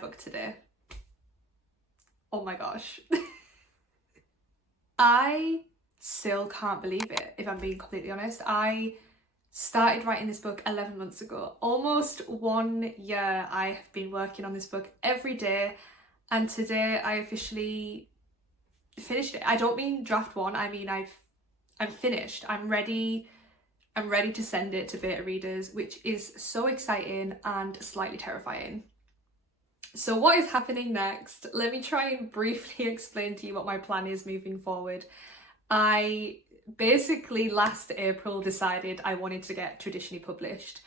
book today. Oh my gosh. I still can't believe it, if I'm being completely honest. I started writing this book 11 months ago. Almost 1 year I have been working on this book every day, and today I officially finished it. I don't mean draft one, I mean I'm finished. I'm ready to send it to beta readers, which is so exciting and slightly terrifying. So what is happening next? Let me try and briefly explain to you what my plan is moving forward. I basically last April decided I wanted to get traditionally published,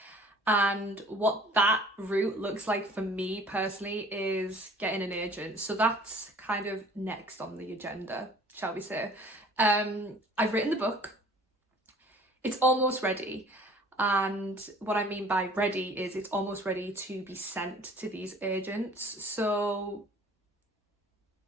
and what that route looks like for me personally is getting an agent. So that's kind of next on the agenda, shall we say. I've written the book. It's almost ready. And what I mean by ready is it's almost ready to be sent to these agents. So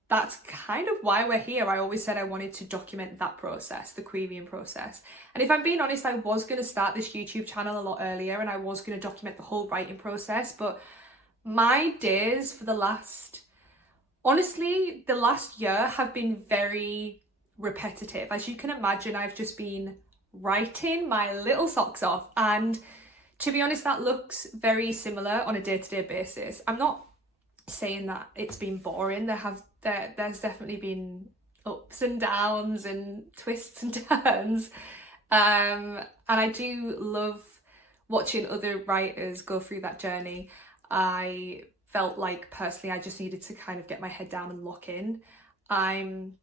that's kind of why we're here. I always said I wanted to document that process, the querying process. And if I'm being honest, I was going to start this YouTube channel a lot earlier and I was going to document the whole writing process. But my days for the last year have been very repetitive. As you can imagine, I've just been writing my little socks off, and to be honest, that looks very similar on a day-to-day basis. I'm not saying that it's been boring. There's definitely been ups and downs and twists and turns, and I do love watching other writers go through that journey. I felt like personally I just needed to kind of get my head down and lock in. I'm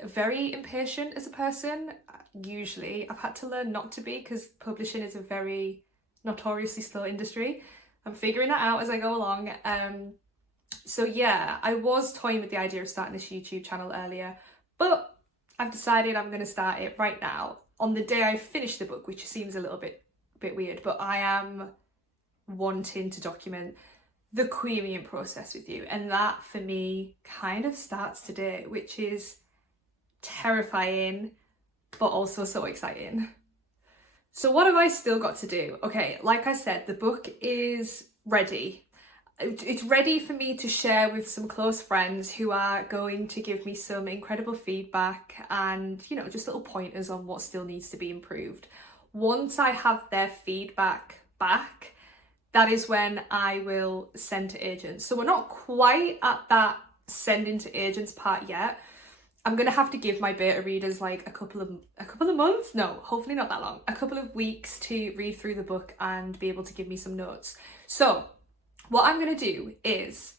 very impatient as a person. Usually I've had to learn not to be, because publishing is a very notoriously slow industry. I'm figuring that out as I go along. So yeah, I was toying with the idea of starting this YouTube channel earlier, but I've decided I'm going to start it right now on the day I finish the book, which seems a little bit weird, but I am wanting to document the querying process with you, and that for me kind of starts today, which is terrifying but also so exciting. So what have I still got to do? Okay, like I said, the book is ready. It's ready for me to share with some close friends who are going to give me some incredible feedback and, you know, just little pointers on what still needs to be improved. Once I have their feedback back, that is when I will send to agents. So we're not quite at that sending to agents part yet. I'm gonna have to give my beta readers like a couple of months, no, hopefully not that long, a couple of weeks to read through the book and be able to give me some notes. So what I'm gonna do is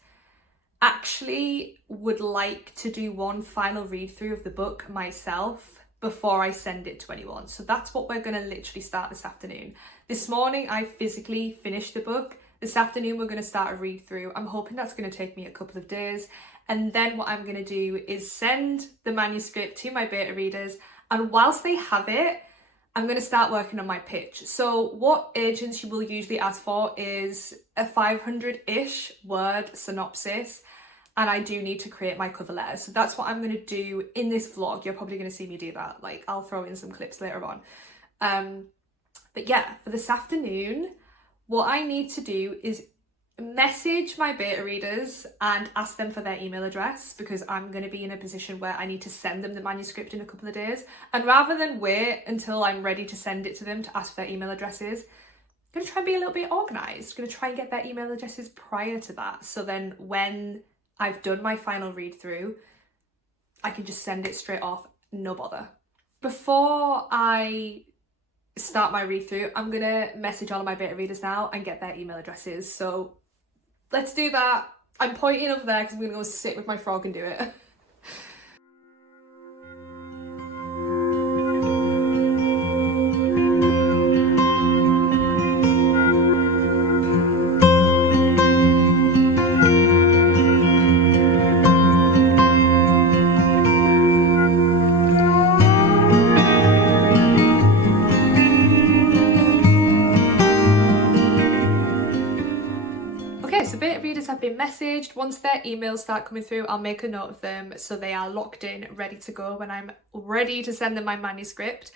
actually would like to do one final read through of the book myself before I send it to anyone. So that's what we're gonna literally start this afternoon. This morning I physically finished the book. This afternoon we're gonna start a read through. I'm hoping that's gonna take me a couple of days. And then what I'm going to do is send the manuscript to my beta readers, and whilst they have it, I'm going to start working on my pitch. So what agents you will usually ask for is a 500-ish word synopsis, and I do need to create my cover letter. So that's what I'm going to do in this vlog. You're probably going to see me do that. Like, I'll throw in some clips later on. But yeah, for this afternoon, what I need to do is message my beta readers and ask them for their email address, because I'm going to be in a position where I need to send them the manuscript in a couple of days. And rather than wait until I'm ready to send it to them to ask for their email addresses, I'm going to try and be a little bit organised. I'm going to try and get their email addresses prior to that. So then when I've done my final read through, I can just send it straight off, no bother. Before I start my read through, I'm going to message all of my beta readers now and get their email addresses. So let's do that. I'm pointing over there because I'm going to go sit with my frog and do it. Have been messaged. Once their emails start coming through, I'll make a note of them so they are locked in, ready to go when I'm ready to send them my manuscript.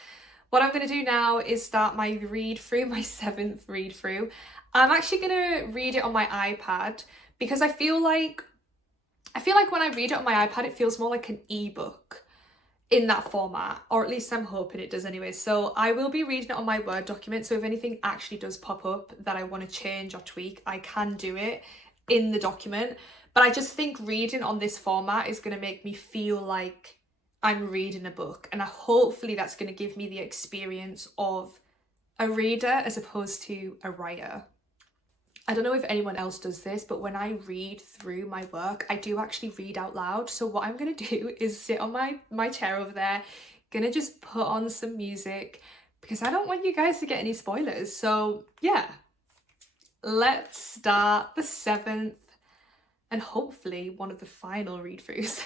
What I'm going to do now is start my read through, my 7th read through. I'm actually going to read it on my iPad because I feel like when I read it on my iPad, it feels more like an ebook in that format, or at least I'm hoping it does anyway. So I will be reading it on my Word document, so if anything actually does pop up that I want to change or tweak, I can do it in the document. But I just think reading on this format is going to make me feel like I'm reading a book, and hopefully that's going to give me the experience of a reader as opposed to a writer. I don't know if anyone else does this, but when I read through my work, I do actually read out loud. So what I'm going to do is sit on my chair over there, gonna just put on some music because I don't want you guys to get any spoilers. So yeah, let's start the 7th and hopefully one of the final read-throughs.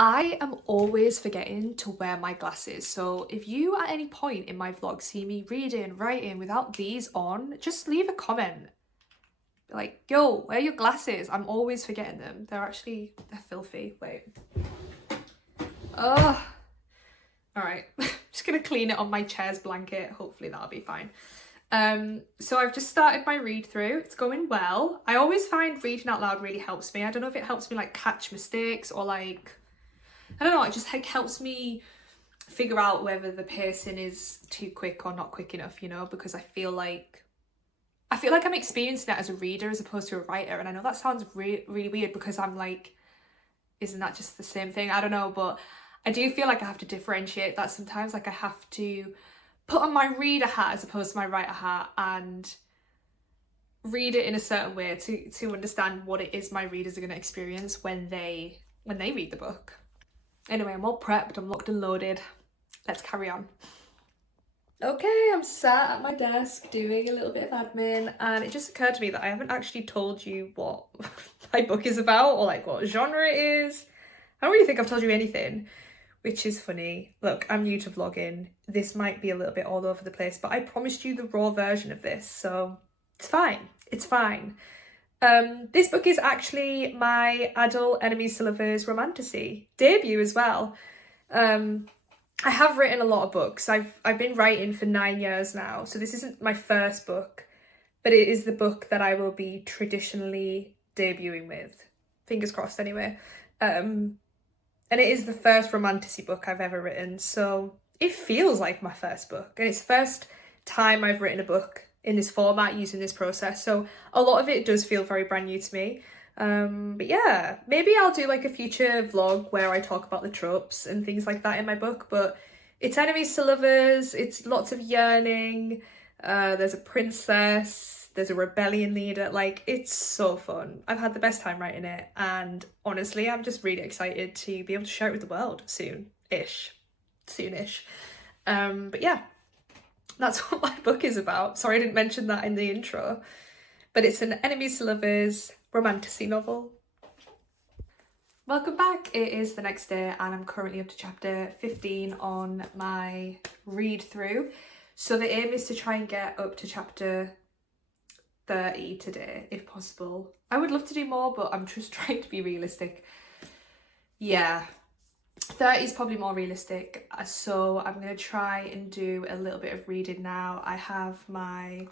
I am always forgetting to wear my glasses, so if you at any point in my vlog see me reading, writing without these on, just leave a comment. Like, yo, wear your glasses. I'm always forgetting them. They're filthy. Wait. Oh, all right. Just gonna clean it on my chair's blanket. Hopefully that'll be fine. So I've just started my read through. It's going well. I always find reading out loud really helps me. I don't know if it helps me like catch mistakes or like, I don't know, it just like helps me figure out whether the pacing is too quick or not quick enough, you know, because I feel like I'm experiencing it as a reader as opposed to a writer. And I know that sounds really weird because I'm like, isn't that just the same thing? I don't know, but I do feel like I have to differentiate that sometimes. Like I have to put on my reader hat as opposed to my writer hat and read it in a certain way to understand what it is my readers are going to experience when they read the book. Anyway, I'm all prepped, I'm locked and loaded. Let's carry on. Okay, I'm sat at my desk doing a little bit of admin, and it just occurred to me that I haven't actually told you what my book is about or like what genre it is. I don't really think I've told you anything, which is funny. Look, I'm new to vlogging. This might be a little bit all over the place, but I promised you the raw version of this, so it's fine. It's fine. This book is actually my adult enemies to lovers romantasy debut as well. I have written a lot of books. I've been writing for 9 years now, so this isn't my first book, but it is the book that I will be traditionally debuting with. Fingers crossed anyway. And it is the first romantasy book I've ever written, so it feels like my first book, and it's the first time I've written a book in this format using this process, so a lot of it does feel very brand new to me. But yeah, maybe I'll do like a future vlog where I talk about the tropes and things like that in my book, but it's enemies to lovers, it's lots of yearning, there's a princess, there's a rebellion leader, like it's so fun. I've had the best time writing it, and honestly I'm just really excited to be able to share it with the world soonish. But yeah, that's what my book is about. Sorry I didn't mention that in the intro, but it's an enemies to lovers romantasy novel. Welcome back. It is the next day and I'm currently up to chapter 15 on my read through. So the aim is to try and get up to chapter 30 today if possible. I would love to do more, but I'm just trying to be realistic. Yeah, 30 is probably more realistic, so I'm going to try and do a little bit of reading now. I have my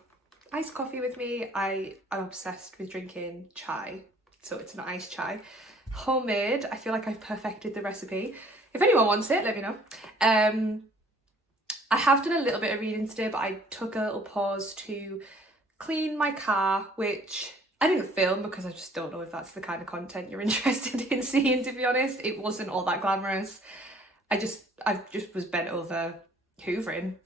iced coffee with me. I'm obsessed with drinking chai, so it's an iced chai. Homemade. I feel like I've perfected the recipe. If anyone wants it, let me know. I have done a little bit of reading today, but I took a little pause to clean my car, which I didn't film because I just don't know if that's the kind of content you're interested in seeing, to be honest. It wasn't all that glamorous. I just was bent over hoovering.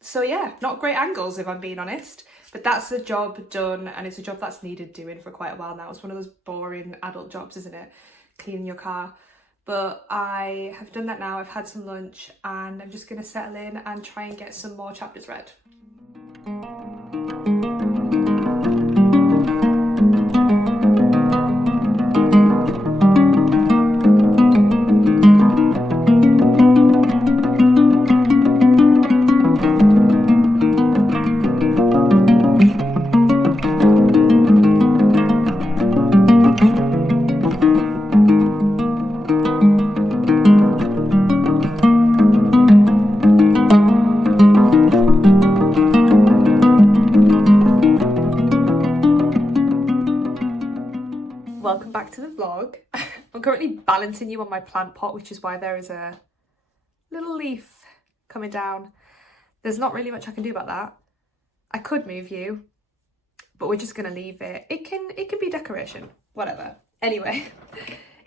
So yeah, not great angles if I'm being honest, but that's the job done, and it's a job that's needed doing for quite a while now. It's one of those boring adult jobs, isn't it? Cleaning your car. But I have done that now. I've had some lunch and I'm just going to settle in and try and get some more chapters read. Welcome back to the vlog. I'm currently balancing you on my plant pot, which is why there is a little leaf coming down. There's not really much I can do about that. I could move you, but we're just gonna leave it. It can be decoration, whatever. Anyway,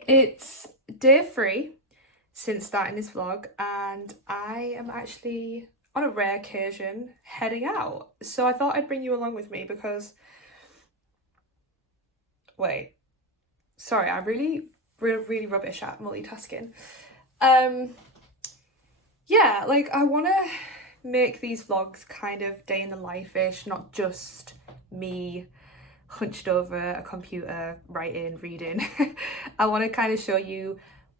it's day 3 since starting this vlog, and I am actually on a rare occasion heading out. So I thought I'd bring you along with me because, wait. Sorry, I'm really rubbish at multitasking. Yeah, like I want to make these vlogs kind of day in the life-ish, not just me hunched over a computer, writing, reading. I want to kind of show you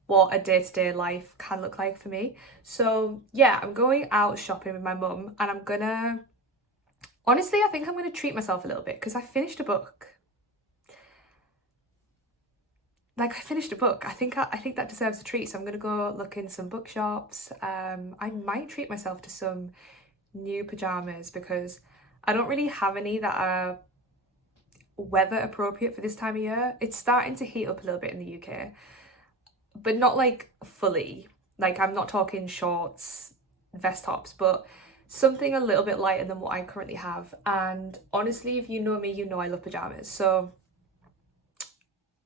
what a day-to-day life can look like for me. So yeah, I'm going out shopping with my mum, and I'm gonna, honestly, I think I'm gonna treat myself a little bit because I finished a book. I finished a book. I think that deserves a treat. So I'm gonna go look in some bookshops. I might treat myself to some new pajamas because I don't really have any that are weather appropriate for this time of year. It's starting to heat up a little bit in the UK, but not like fully. Like I'm not talking shorts, vest tops, but something a little bit lighter than what I currently have. And honestly, if you know me, you know I love pajamas. So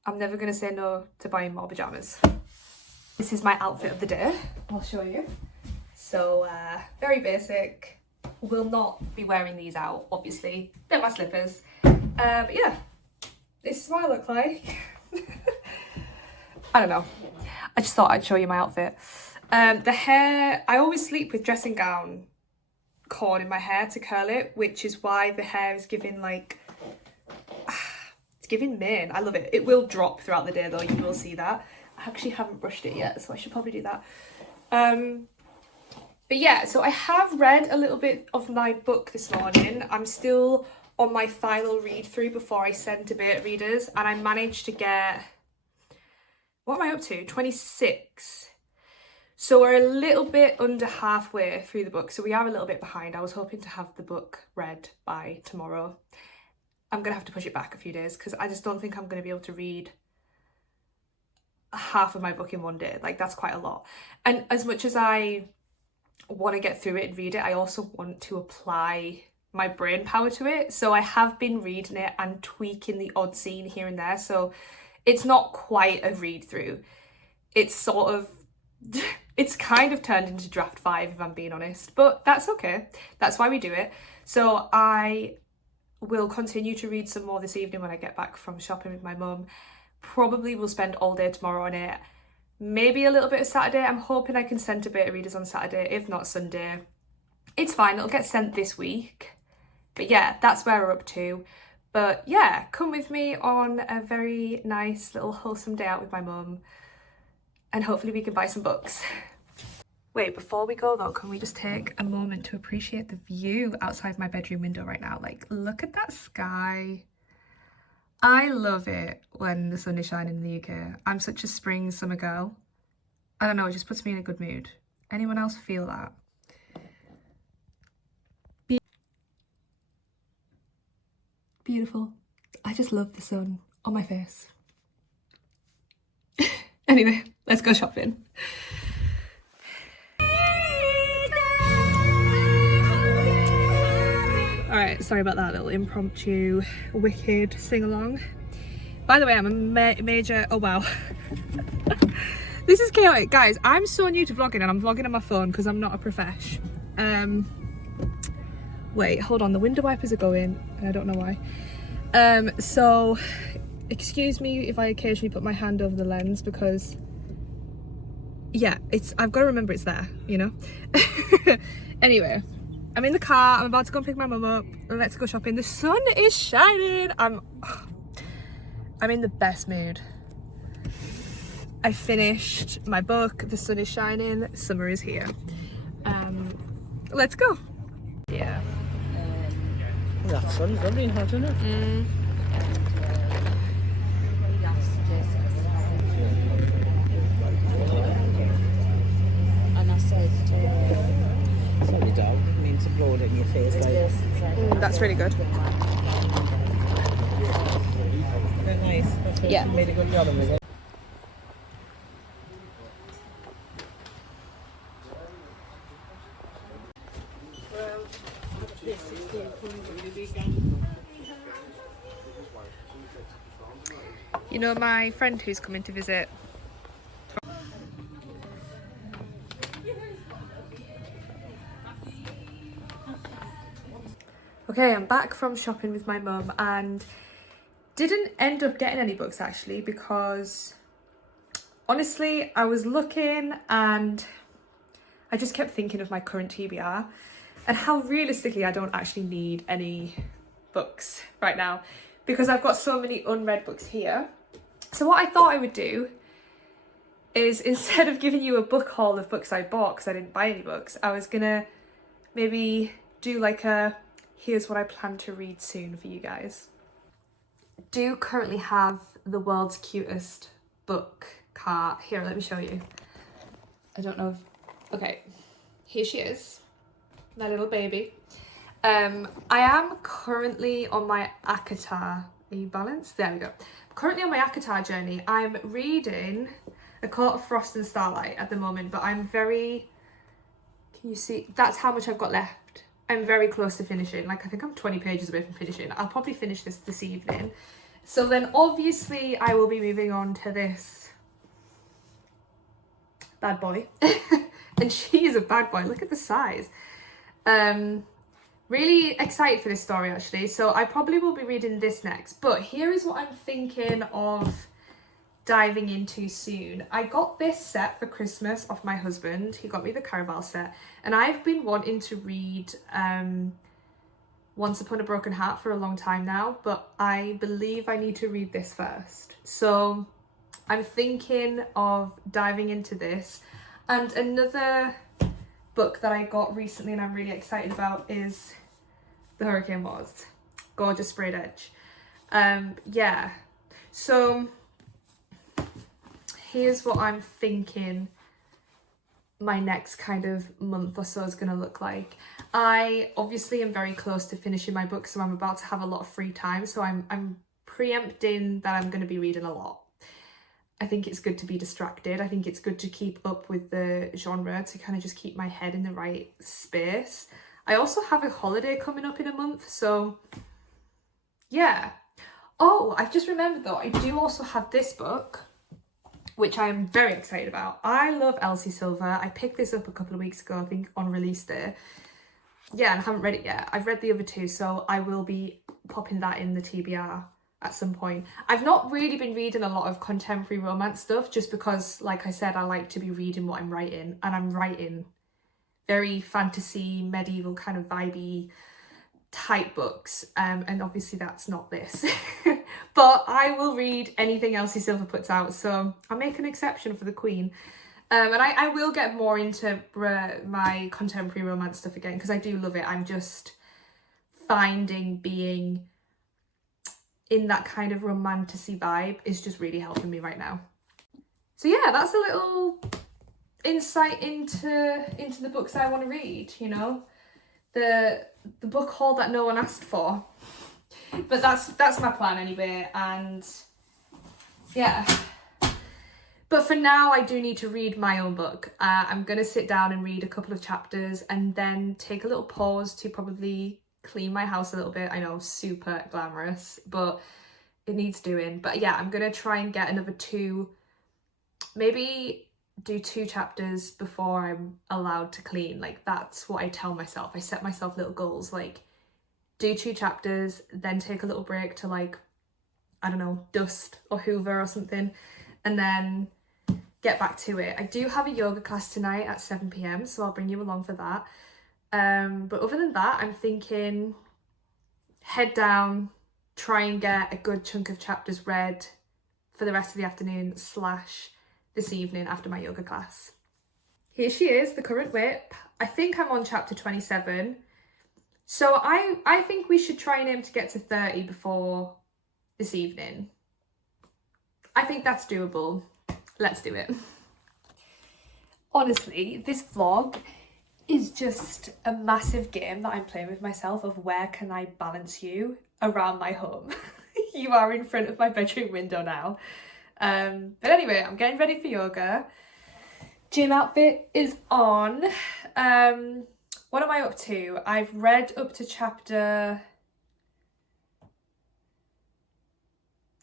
I'm never going to say no to buying more pyjamas. This is my outfit of the day. I'll show you. So, very basic. Will not be wearing these out, obviously. They're my slippers. But yeah, this is what I look like. I don't know. I just thought I'd show you my outfit. The hair, I always sleep with dressing gown cord in my hair to curl it, which is why the hair is giving like, it's giving mane. I love it. It will drop throughout the day though, you will see that. I actually haven't brushed it yet, so I should probably do that. But yeah, so I have read a little bit of my book this morning. I'm still on my final read through before I send to beta readers, and I managed to get, what am I up to? 26. So we're a little bit under halfway through the book, so we are a little bit behind. I was hoping to have the book read by tomorrow. I'm gonna have to push it back a few days because I just don't think I'm gonna be able to read half of my book in one day. Like that's quite a lot. And as much as I want to get through it and read it, I also want to apply my brain power to it. So I have been reading it and tweaking the odd scene here and there. So it's not quite a read through. It's sort of, it's kind of turned into draft 5 if I'm being honest, but that's okay. That's why we do it. So I will continue to read some more this evening when I get back from shopping with my mum. Probably will spend all day tomorrow on it. Maybe a little bit of Saturday. I'm hoping I can send to beta readers on Saturday, if not Sunday. It's fine, it'll get sent this week. But yeah, that's where we're up to. But yeah, come with me on a very nice little wholesome day out with my mum. And hopefully we can buy some books. Wait, before we go though, can we just take a moment to appreciate the view outside my bedroom window right now? Like, look at that sky. I love it when the sun is shining in the UK. I'm such a spring summer girl. I don't know, it just puts me in a good mood. Anyone else feel that? Beautiful. I just love the sun on my face. Anyway, let's go shopping. Alright, sorry about that little impromptu Wicked sing-along. By the way, I'm a major... Oh, wow. This is chaotic. Guys, I'm so new to vlogging and I'm vlogging on my phone because I'm not a profesh. Wait, hold on. The window wipers are going and I don't know why. So, excuse me if I occasionally put my hand over the lens because... Yeah, I've got to remember it's there, you know? Anyway. I'm in the car, I'm about to go and pick my mum up, and let's go shopping. The sun is shining. I'm in the best mood. I finished my book, the sun is shining, summer is here. Let's go. Yeah. That sun's lovely and hot, isn't it? And I said, Sorry, dog. It means to blow it in your face like this. That's really good. They're nice. Yeah. Made a good job of it. You know my friend who's coming to visit? Okay, I'm back from shopping with my mum and didn't end up getting any books actually because honestly I was looking and I just kept thinking of my current TBR and how realistically I don't actually need any books right now because I've got so many unread books here. So what I thought I would do is instead of giving you a book haul of books I bought because I didn't buy any books, I was gonna maybe do like a here's what I plan to read soon for you guys. Do currently have the world's cutest book cart. Here, let me show you. I don't know if... Okay, here she is, my little baby. I am currently on my ACOTAR. Are you balanced? There we go. Currently on my ACOTAR journey. I'm reading A Court of Frost and Starlight at the moment, but I'm very... Can you see? That's how much I've got left. I'm very close to finishing. Like, I think I'm 20 pages away from finishing. I'll probably finish this evening. So then obviously I will be moving on to this bad boy. And she is a bad boy. Look at the size. Really excited for this story actually. So I probably will be reading this next. But here is what I'm thinking of diving into soon. I got this set for Christmas off my husband. He got me the Caraval set and I've been wanting to read Once Upon a Broken Heart for a long time now, but I believe I need to read this first. So I'm thinking of diving into this. And another book that I got recently and I'm really excited about is The Hurricane Wars. Gorgeous sprayed edge. Yeah, so here's what I'm thinking my next kind of month or so is going to look like. I obviously am very close to finishing my book, so I'm about to have a lot of free time. So I'm preempting that I'm going to be reading a lot. I think it's good to be distracted. I think it's good to keep up with the genre to kind of just keep my head in the right space. I also have a holiday coming up in a month, so yeah. Oh, I've just remembered though, I do also have this book, which I am very excited about. I love Elsie Silver. I picked this up a couple of weeks ago, I think on release day. Yeah, and I haven't read it yet. I've read the other two, so I will be popping that in the TBR at some point. I've not really been reading a lot of contemporary romance stuff just because, like I said, I like to be reading what I'm writing, and I'm writing very fantasy, medieval kind of vibey type books, and obviously that's not this. But I will read anything Elsie Silver puts out, so I'll make an exception for the Queen. And I will get more into my contemporary romance stuff again because I do love it. I'm just finding being in that kind of romantasy vibe is just really helping me right now. So yeah, that's a little insight into the books I want to read, you know, the book haul that no one asked for. But that's my plan anyway, and yeah. But for now, I do need to read my own book. I'm going to sit down and read a couple of chapters and then take a little pause to probably clean my house a little bit. I know, super glamorous, but it needs doing. But yeah, I'm gonna try and get another 2, maybe do 2 chapters before I'm allowed to clean. Like, that's what I tell myself. I set myself little goals, like do 2 chapters, then take a little break to, like, I don't know, dust or hoover or something, and then get back to it. I do have a yoga class tonight at 7 p.m, so I'll bring you along for that. But other than that, I'm thinking head down, try and get a good chunk of chapters read for the rest of the afternoon / this evening after my yoga class. Here she is, the current whip. I think I'm on chapter 27. So I think we should try and aim to get to 30 before this evening. I think that's doable. Let's do it. Honestly, this vlog is just a massive game that I'm playing with myself of where can I balance you around my home. You are in front of my bedroom window now. But anyway, I'm getting ready for yoga. Gym outfit is on. What am I up to? I've read up to chapter...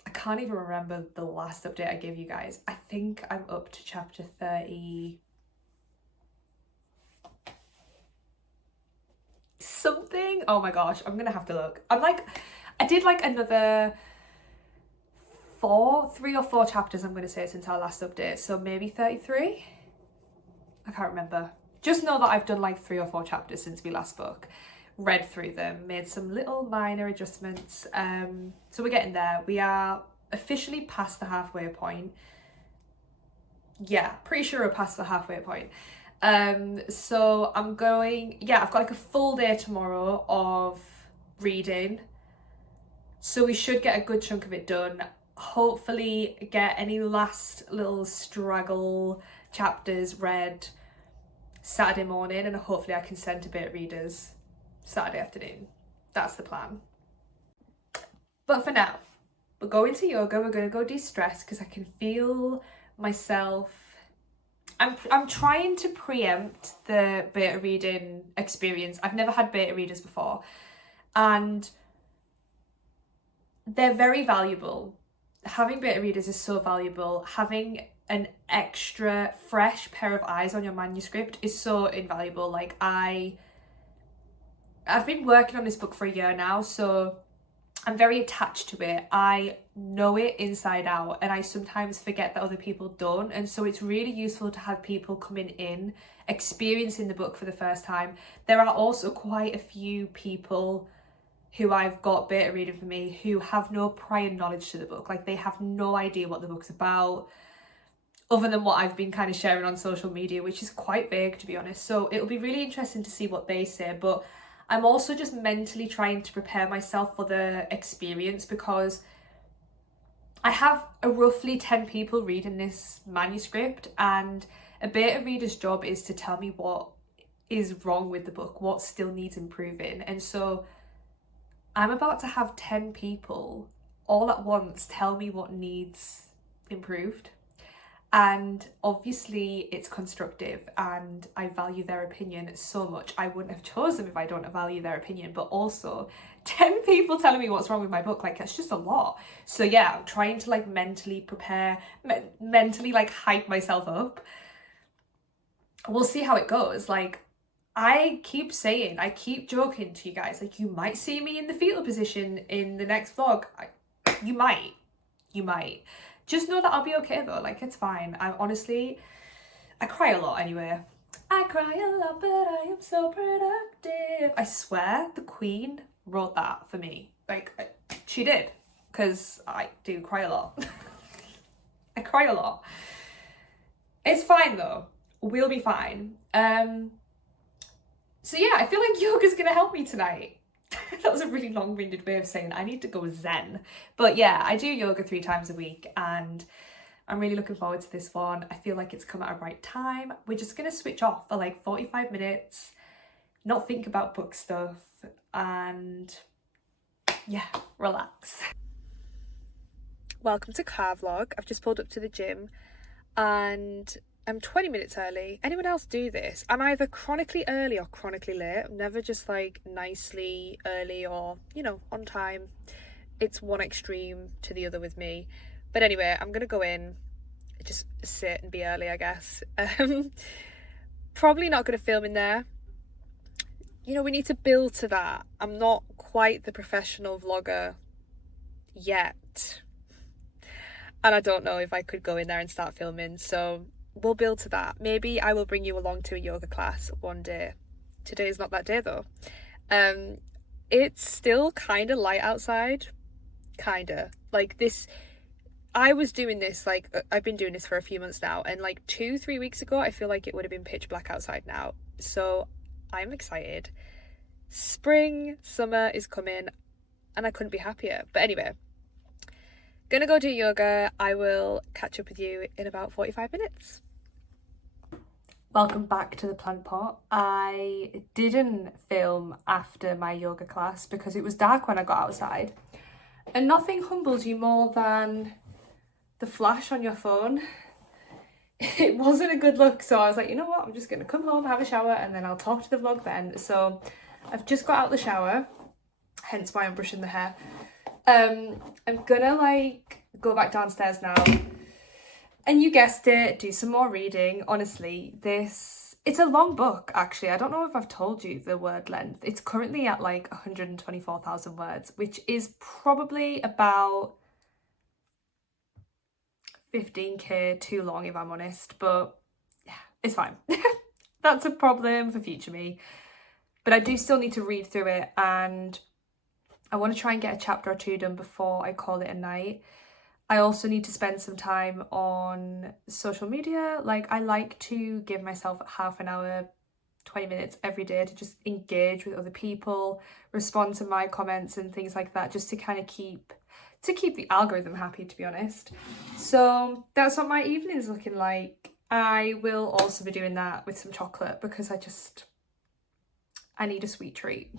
I can't even remember the last update I gave you guys. I think I'm up to chapter 30... something. Oh my gosh, I'm gonna have to look. I did like another 3 or 4 chapters, I'm gonna say, since our last update, so maybe 33. I can't remember. Just know that I've done like 3 or 4 chapters since we last spoke, read through them, made some little minor adjustments. So we're getting there. We are officially past the halfway point. Yeah, pretty sure we're past the halfway point. So I'm going, yeah, I've got like a full day tomorrow of reading, so we should get a good chunk of it done. Hopefully get any last little straggle chapters read Saturday morning, and hopefully I can send to beta readers Saturday afternoon. That's the plan. But for now, we're going to yoga. We're going to go de-stress because I can feel myself. I'm trying to preempt the beta reading experience. I've never had beta readers before, and they're very valuable. Having beta readers is so valuable. Having an extra fresh pair of eyes on your manuscript is so invaluable. Like, I've been working on this book for a year now, so I'm very attached to it. I know it inside out, and I sometimes forget that other people don't. And so it's really useful to have people coming in, experiencing the book for the first time. There are also quite a few people who I've got beta reading for me who have no prior knowledge to the book. Like, they have no idea what the book's about, other than what I've been kind of sharing on social media, which is quite vague, to be honest. So it'll be really interesting to see what they say. But I'm also just mentally trying to prepare myself for the experience, because I have a roughly 10 people reading this manuscript, and a beta reader's job is to tell me what is wrong with the book, what still needs improving. And so I'm about to have 10 people all at once tell me what needs improved. And obviously it's constructive and I value their opinion so much. I wouldn't have chosen them if I don't value their opinion, but also 10 people telling me what's wrong with my book, like, that's just a lot. So yeah, I'm trying to like mentally prepare, mentally like hype myself up. We'll see how it goes. Like, I keep joking to you guys, like, you might see me in the fetal position in the next vlog. You might. Just know that I'll be okay though, like, it's fine. I cry a lot anyway. I cry a lot, but I am so productive. I swear the Queen wrote that for me. Like, she did, because I do cry a lot. I cry a lot. It's fine though. We'll be fine. So yeah, I feel like yoga's gonna help me tonight. That was a really long-winded way of saying I need to go zen. But yeah, I do yoga 3 times a week, and I'm really looking forward to this one. I feel like it's come at a right time. We're just gonna switch off for like 45 minutes, not think about book stuff, and yeah, relax. Welcome to car vlog. I've just pulled up to the gym, and I'm 20 minutes early. Anyone else do this? I'm either chronically early or chronically late. I'm never just like nicely early or, you know, on time. It's one extreme to the other with me. But anyway, I'm gonna go in, just sit and be early, I guess. Probably not gonna film in there. You know, we need to build to that. I'm not quite the professional vlogger yet. And I don't know if I could go in there and start filming, so we'll build to that. Maybe I will bring you along to a yoga class one day. Today is not that day though. It's still kind of light outside. Kinda. Like this, I was doing this, like, I've been doing this for a few months now, and like 2-3 weeks ago, I feel like it would have been pitch black outside now. So I'm excited. Spring, summer is coming, and I couldn't be happier. But anyway, gonna go do yoga. I will catch up with you in about 45 minutes. Welcome back to the plant pot. I didn't film after my yoga class because it was dark when I got outside, and nothing humbles you more than the flash on your phone. It wasn't a good look, so I was like, you know what, I'm just gonna come home, have a shower, and then I'll talk to the vlog then. So I've just got out the shower, hence why I'm brushing the hair. I'm gonna like go back downstairs now, and you guessed it, do some more reading. Honestly, it's a long book actually. I don't know if I've told you the word length. It's currently at like 124,000 words, which is probably about 15k too long if I'm honest, but yeah, it's fine. That's a problem for future me, but I do still need to read through it, and I want to try and get a chapter or two done before I call it a night. I also need to spend some time on social media. Like, I like to give myself half an hour, 20 minutes every day to just engage with other people, respond to my comments and things like that, just to kind of keep the algorithm happy, to be honest. So that's what my evening is looking like. I will also be doing that with some chocolate because I need a sweet treat.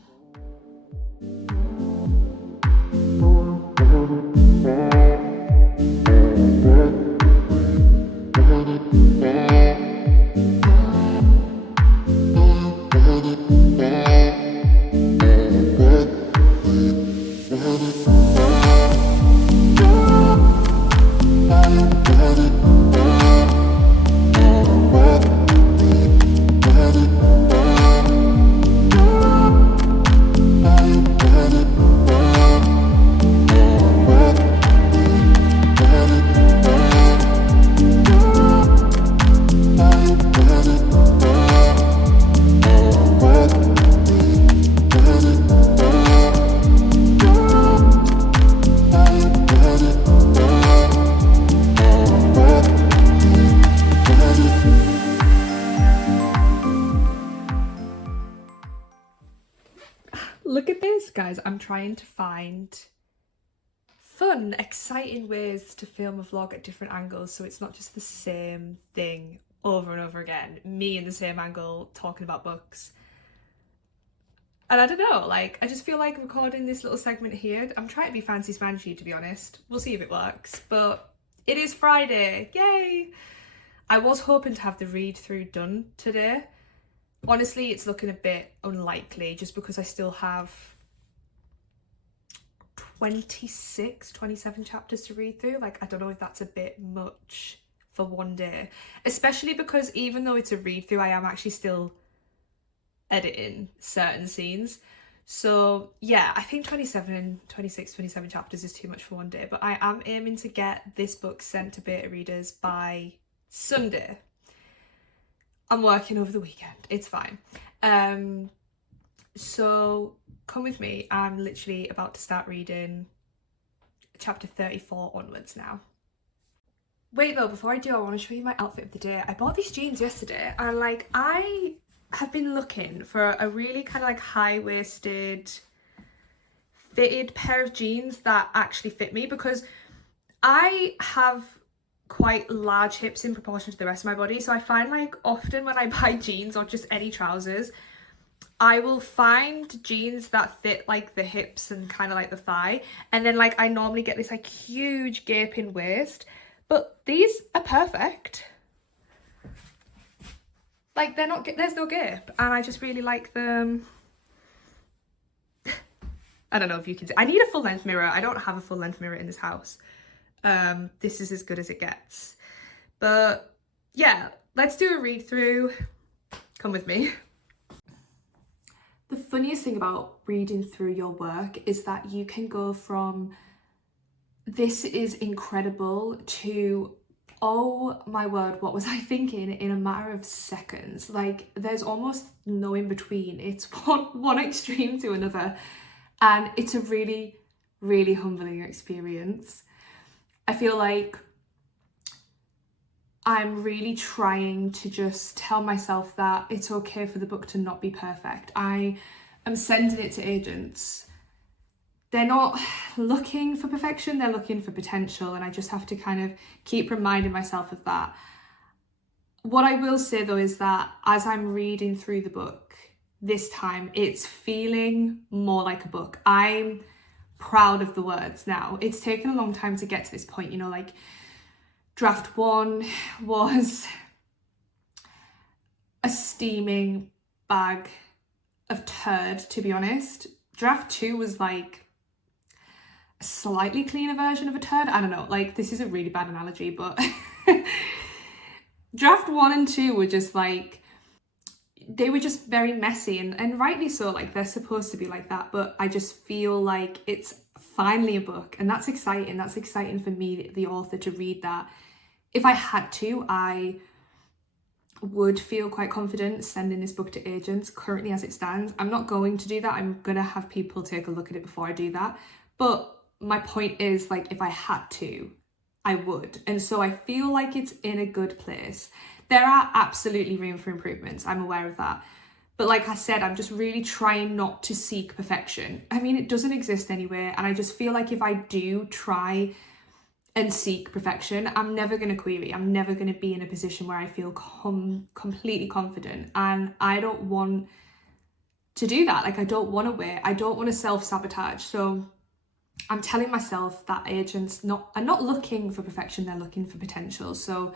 Look at this, guys. I'm trying to find fun, exciting ways to film a vlog at different angles, so it's not just the same thing over and over again. Me in the same angle talking about books. And I don't know, like, I just feel like recording this little segment here. I'm trying to be fancy smanchy, to be honest. We'll see if it works, but it is Friday. Yay! I was hoping to have the read through done today. Honestly, it's looking a bit unlikely just because I still have 27 chapters to read through. Like, I don't know if that's a bit much for one day, especially because even though it's a read through, I am actually still editing certain scenes. So yeah, I think 27 chapters is too much for one day, but I am aiming to get this book sent to beta readers by Sunday. I'm working over the weekend, it's fine. So come with me. I'm literally about to start reading chapter 34 onwards now. Wait though, before I do, I want to show you my outfit of the day. I bought these jeans yesterday, and like, I have been looking for a really kind of like high-waisted fitted pair of jeans that actually fit me, because I have quite large hips in proportion to the rest of my body. So I find like often when I buy jeans or just any trousers, I will find jeans that fit like the hips and kind of like the thigh, and then like I normally get this like huge gaping waist, but these are perfect. like they're not, there's no gape, and I just really like them. I don't know if you can see. I need a full length mirror. I don't have a full length mirror in this house. This is as good as it gets. But yeah, let's do a read through. Come with me. The funniest thing about reading through your work is that you can go from this is incredible to, oh my word, what was I thinking, in a matter of seconds. Like there's almost no in between. It's one extreme to another. And it's a really, really humbling experience. I feel like I'm really trying to just tell myself that it's okay for the book to not be perfect. I am sending it to agents. They're not looking for perfection, they're looking for potential, and I just have to kind of keep reminding myself of that. What I will say though is that as I'm reading through the book, this time it's feeling more like a book. I'm proud of the words now. It's taken a long time to get to this point, you know, like draft 1 was a steaming bag of turd, to be honest. Draft 2 was like a slightly cleaner version of a turd. I don't know, like this is a really bad analogy, but draft 1 and 2 were just like, they were just very messy, and rightly so, like they're supposed to be like that, but I just feel like it's finally a book, and that's exciting. That's exciting for me, the author, to read that. If I had to, I would feel quite confident sending this book to agents. Currently as it stands, I'm not going to do that. I'm gonna have people take a look at it before I do that, but my point is, like, if I had to, I would. And so I feel like it's in a good place. There are absolutely room for improvements, I'm aware of that. But like I said, I'm just really trying not to seek perfection. I mean, it doesn't exist anywhere, and I just feel like if I do try and seek perfection, I'm never going to query. I'm never going to be in a position where I feel completely confident, and I don't want to do that. Like, I don't want to wait. I don't want to self-sabotage. So I'm telling myself that agents are not looking for perfection, they're looking for potential. So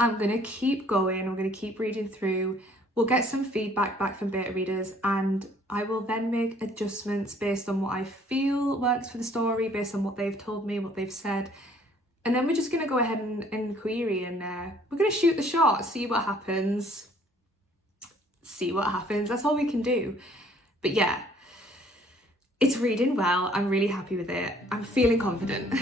I'm going to keep going. I'm going to keep reading through. We'll get some feedback back from beta readers, and I will then make adjustments based on what I feel works for the story, based on what they've told me, what they've said. And then we're just going to go ahead and query, and we're going to shoot the shot, see what happens. See what happens. That's all we can do. But yeah, it's reading well. I'm really happy with it. I'm feeling confident.